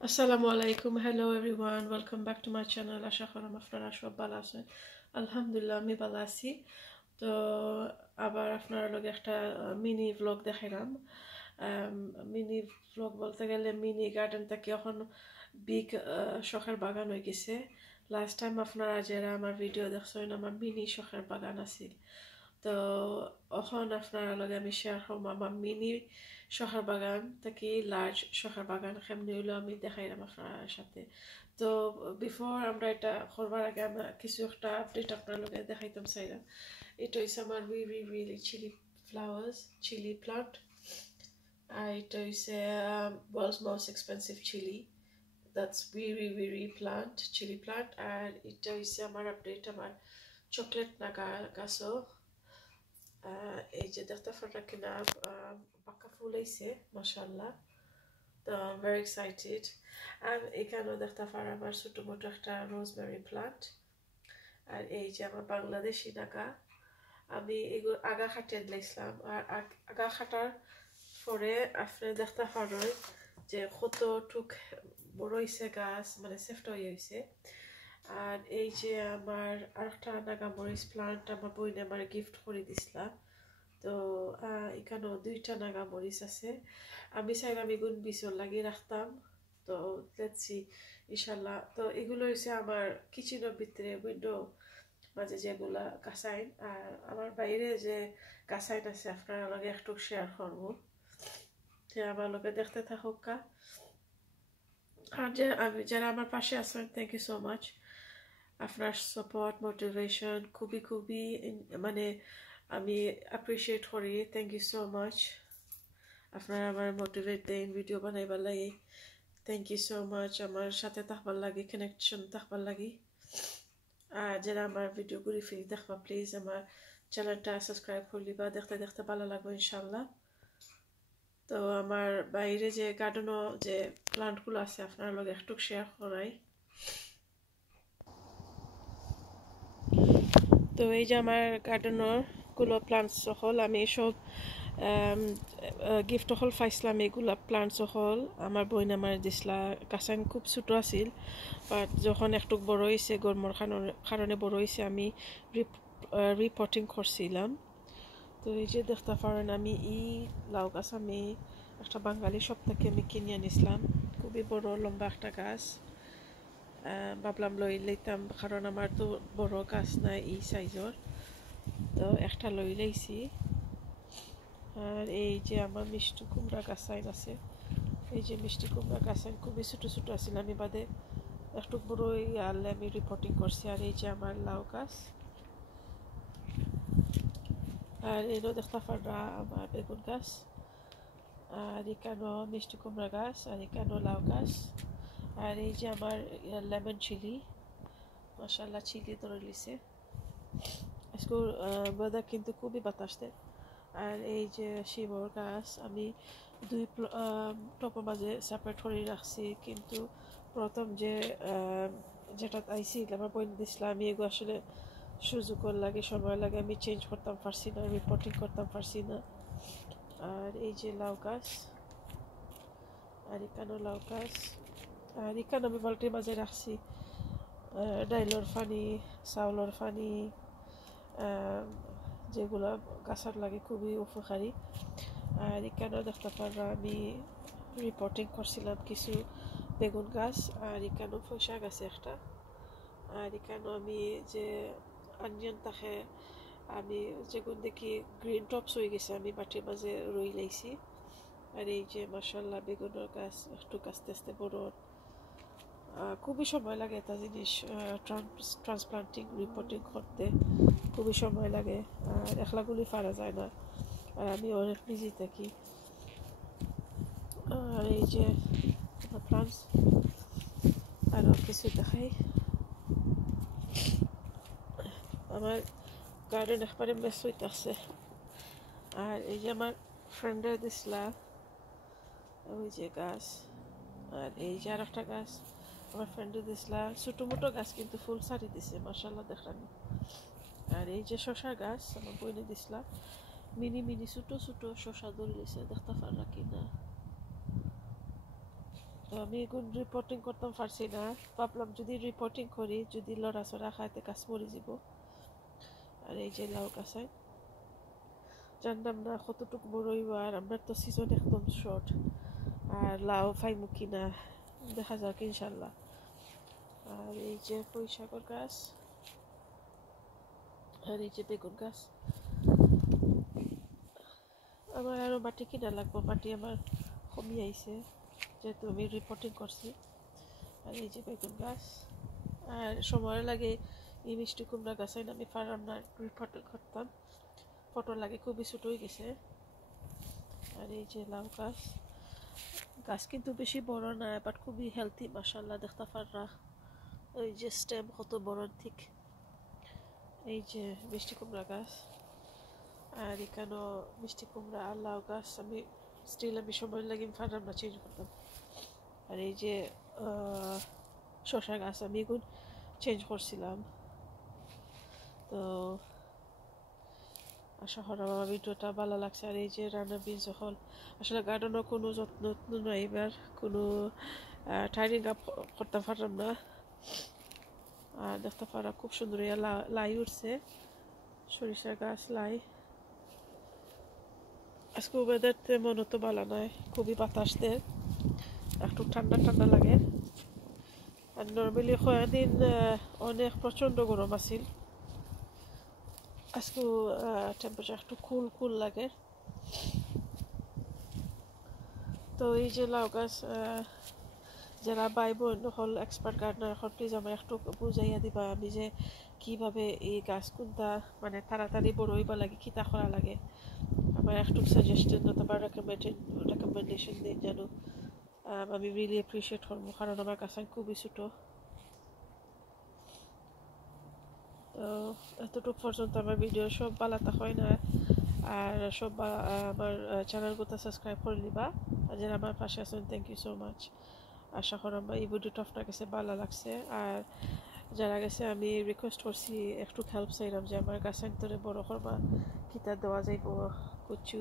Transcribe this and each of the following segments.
Assalamu alaikum. Hello everyone. Welcome back to my channel. আশা করি আপনারা সব ভালো আছেন। আলহামদুলিল্লাহ আমি ভালো আছি। তো আবার আপনারা লগে একটা মিনি ব্লগ দেখাইলাম। মিনি ব্লগ বলতে গেলে মিনি গার্ডেন থেকে এখন বিগ শখের বাগান হয়ে গেছে। লাস্ট টাইম আপনারা যারা আমার ভিডিও দেখছেন আমার মিনি শখের বাগান আছিল। তো এখন আপনারা লগে আমি শেয়ার করব আমার মিনি শখের বাগান থেকে লার্জ শখের বাগান কেমনি হইলো আমি দেখাইলাম আপনার সাথে। তো বিফোর আমরা এটা করবার আগে আমরা কিছু একটা আপডেট আপনার লগে দেখাইতাম চাইলাম। এটা হচ্ছে আমার really chilli flowers chilli plant. আর এটা হচ্ছে world's most expensive chili. That's very plant chili plant. আর এটা হচ্ছে আমার আপডেট আমার চকলেট নাগা গাছও এই যে দেখতে পারা কিনা পাকা ফুল হয়েছে মাশাআল্লাহ। তো আই এম ভেরি এক্সাইটেড। আর এখানেও দেখতে পারা আমার ছোটো মোটো একটা রোজমেরি প্লান্ট। আর এই যে আমার বাংলাদেশি নাগা আমি এগুলো আগা খাটিয়ে দিয়েছিলাম। আর আগা খাটার পরে আপনি দেখতে পারেন যে কতটুক বড় হয়েছে গাছ, মানে সেফট হয়ে হয়েছে। আর এই যে আমার আরেকটা নাগা মরিচ প্লান্ট আমার বইনে আমার গিফট করে দিছিলাম। তো এখানেও দুইটা নাগা মরিচ আছে। আমি চাইলাম এগুলো বিচল লাগিয়ে রাখতাম। তো লেটস সি ইনশাল্লাহ। তো এগুলো হচ্ছে আমার কিচেনের ভিতরে উইন্ডো মাঝে যেগুলা গাছাইন। আর আমার বাইরে যে গাছাইন আছে আপনারা লগে একটু শেয়ার করবো। আমার লোকে দেখতে থাকুক কা। আর যে আমি যারা আমার পাশে আছেন থ্যাংক ইউ সো মাচ। আপনার সাপোর্ট মোটিভেশন খুবই মানে আমি অ্যাপ্রিসিয়েট করি। Thank you so much. আপনারা আমার মোটিভেট দেন ভিডিও বানাইবার লাগে। Thank you so much. আমার সাথে থাকবার লাগে, কানেকশন থাকবার লাগে। আর যারা আমার ভিডিও ঘুরে ফিরে দেখবা প্লিজ আমার চ্যানেলটা সাবস্ক্রাইব করলিবা, দেখতে দেখতে ভালো লাগবে ইনশাল্লাহ। তো আমার বাইরে যে গার্ডেনও যে প্লান্টগুলো আছে আপনার লগে একটু শেয়ার করাই। তো এই যে আমার গার্ডেনের গুলো প্লান্টস হল আমি সব গিফট হল পাইছিলাম। এগুলা প্লান্টস হল আমার বইন আমার দিছিলা। গাছান খুব ছোটো আছিল, বাট যখন একটু বড় হয়েছে গরমের কারণে বড় হয়েছে আমি রিপোর্টিং করছিলাম। তো এই যে দেখতে পারেন আমি লাউ গাছ আমি একটা বাঙালি সব থেকে আমি কিনে আনিছিলাম। খুবই বড় লম্বা একটা গাছ। ভাবলাম লইতাম কারণ আমার তো বড় গাছ নাই সাইজর। তো একটা লইছি। আর এই যে আমার মিষ্টি কুমড়া গাছাইন আছে। এই যে মিষ্টি কুমড়া গাছাইন খুবই ছোটো ছোটো আছিল, আমি বাদে একটু বড় আনলে আমি রিপোর্টিং করছি। আর এই যে আমার লাউ গাছ। আর এরও দেখতে পারা আমার বেগুন গাছ। আর এখানেও মিষ্টি কুমড়া গাছ, আর এখানেও লাউ গাছ। আর এই যে আমার লেমন চিলি মাশাআল্লাহ চিলি ধরে লিছে। আজকে ওয়েদার কিন্তু খুবই বাতাস দেয়। আর এই যে শিমর গাছ আমি দুই টপের মাঝে সেপারেট করে রাখছি, কিন্তু প্রথম যেটা আইসি আমার বই দিছিলাম আমি এগুলো আসলে সুযোগ লাগে সময় লাগে আমি চেঞ্জ করতাম পারছি না, রিপোর্টিং করতাম পারছি না। আর এই যে লাউ গাছ, আর এখানেও লাউ গাছ। আর এখানে আমি বালতির মাঝে রাখছি ডাইলর ফানি, চাউলর ফানি, যেগুলো গাছের লাগে খুবই উপকারী। আর এখানেও দেখতে পারা আমি রিপোর্টিং করছিলাম কিছু বেগুন গাছ। আর এখানেও পয়সা গাছে একটা। আর এখানেও আমি যে আনিয়ন থাকে আমি যেগুলো দেখি গ্রিন টপস হয়ে গেছে আমি বাটির মাঝে রই লাইছি। আর এই যে মাশাআল্লাহ বেগুনের গাছ একটু আস্তে আস্তে বড়। খুবই সময় লাগে একটা জিনিস ট্রান্সপ্লান্টিং রিপোর্টিং করতে, খুবই সময় লাগে। আর একলাগুলি পারা যায় না, আর আমি অনেক বিজি থাকি। আর এই যে প্লান্টস আরও কিছু দেখাই। আমার গার্ডেন একবারে মেস হইতেছে। আর এই যে আমার ফ্রেন্ডের দিছিলা ওই যে গাছ। আর এই যে আর একটা গাছ আমার ফ্রেন্ডে দিছিলা, ছোটো মোটো গাছ কিন্তু ফুল সারি দিছে মাশাআল্লাহ দেখলাম। আর এই যে শশা গাছ আমার বইনে দিছিলা, মিনি ছোটো ছোটো শশা ধরে দিছে দেখতে পারা কি না। তো আমি এখন রিপোর্টিং করতাম পারছি না, ভাবলাম যদি রিপোর্টিং করি যদি লড়াচড়া খাইতে গাছ মরে যাব। আর এই যে লাউ গাছ জানতাম না কতটুকু বড় হইব, আর আমরা তো সিজন একদম শর্ট, আর লাউ ফাইমু কিনা দেখা যাক ইনশাল্লাহ। আর এই যে পুঁই শাকের গাছ, আর এই যে বেগুন গাছ। আমার আরও মাটি কিনা লাগবো, মাটি আমার কমই আইছে যেহেতু আমি রিপোর্টিং করছি। আর এই যে বেগুন গাছ, আর সময় লাগে এই মিষ্টি কুমড়া গাছ আমি পারলাম না রিপোর্টিং করতাম, ফটো লাগে খুবই ছোট হয়ে গেছে। আর এই যে লাউ গাছ, গাছ কিন্তু বেশি বড় না, বাট খুবই হেলথি মাশাআল্লাহ দেখতে পাররা। ওই যে স্টেম কত বড় ঠিক। এই যে মিষ্টি কুমড়া গাছ, আর এখানেও মিষ্টি কুমড়া আর লাউ গাছ আমি সময় লাগে পারলাম না চেঞ্জ করতাম। আর এই যে শশা গাছ আমি এখন চেঞ্জ করছিলাম। তো আশা করি আমার ভিডিওটা ভালো লাগছে। আর এই যে রান্না বিনস হল, আসলে গার্ডেনও কোনো যত্ন নয়, এবার কোনো টাইডিং আপ করতে পারলাম না। আর দেখতে পারা খুব সুন্দর লাই উঠছে, সরিষা গাছ লাই। আজকে ওয়েদার তেমন তো ভালো নয়, খুবই বাতাস দেয়, একটু ঠান্ডা ঠান্ডা লাগে। আর নর্মালি কয়েকদিন অনেক প্রচণ্ড গরম আছিল, আজকে টেম্পারেচার একটু কুল কুল লাগে। তো এই যে লাউ গাছ, যারা ভাই বোন হল এক্সপার্ট গার্ডেনার হল প্লিজ আমার একটু বুঝাইয়া দিবা আমি যে কীভাবে এই গাছ কোনটা মানে তাড়াতাড়ি বড় হইবা লাগে, কিতা করা লাগে, আমার একটু সাজেশন অথবা রেকমেন্ডেশন দিন যেন আমি রিয়েলি অ্যাপ্রিসিয়েট করবো, কারণ আমার কাছে খুবই ছোটো। তো এতটুকু পর্যন্ত আমার ভিডিও সব বালাতা হয় না, আর সব আমার চ্যানেলগুলো সাবস্ক্রাইব করে নিবা, আর যারা আমার পাশে আছেন থ্যাংক ইউ সো মাচ। আশা করি আমার এই ভিডিওটা আপনার কাছে ভালো লাগছে। আর যারা গেছে আমি রিকোয়েস্ট করছি একটু হেল্প চাইলাম যে আমার গাছ ধরে বড় করবা, কিতা দেওয়া যাইব, কিছু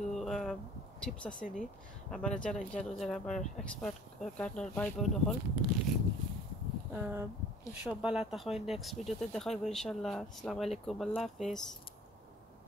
টিপস আছে নি আমার জানাই জানো, যারা আমার এক্সপার্ট গার্ডেনার ভাই বোন হল। সব ভালো হয়, নেক্সট ভিডিওতে দেখা হইব ইনশাল্লাহ। আসসালামু আলাইকুম, আল্লাহ হাফেজ।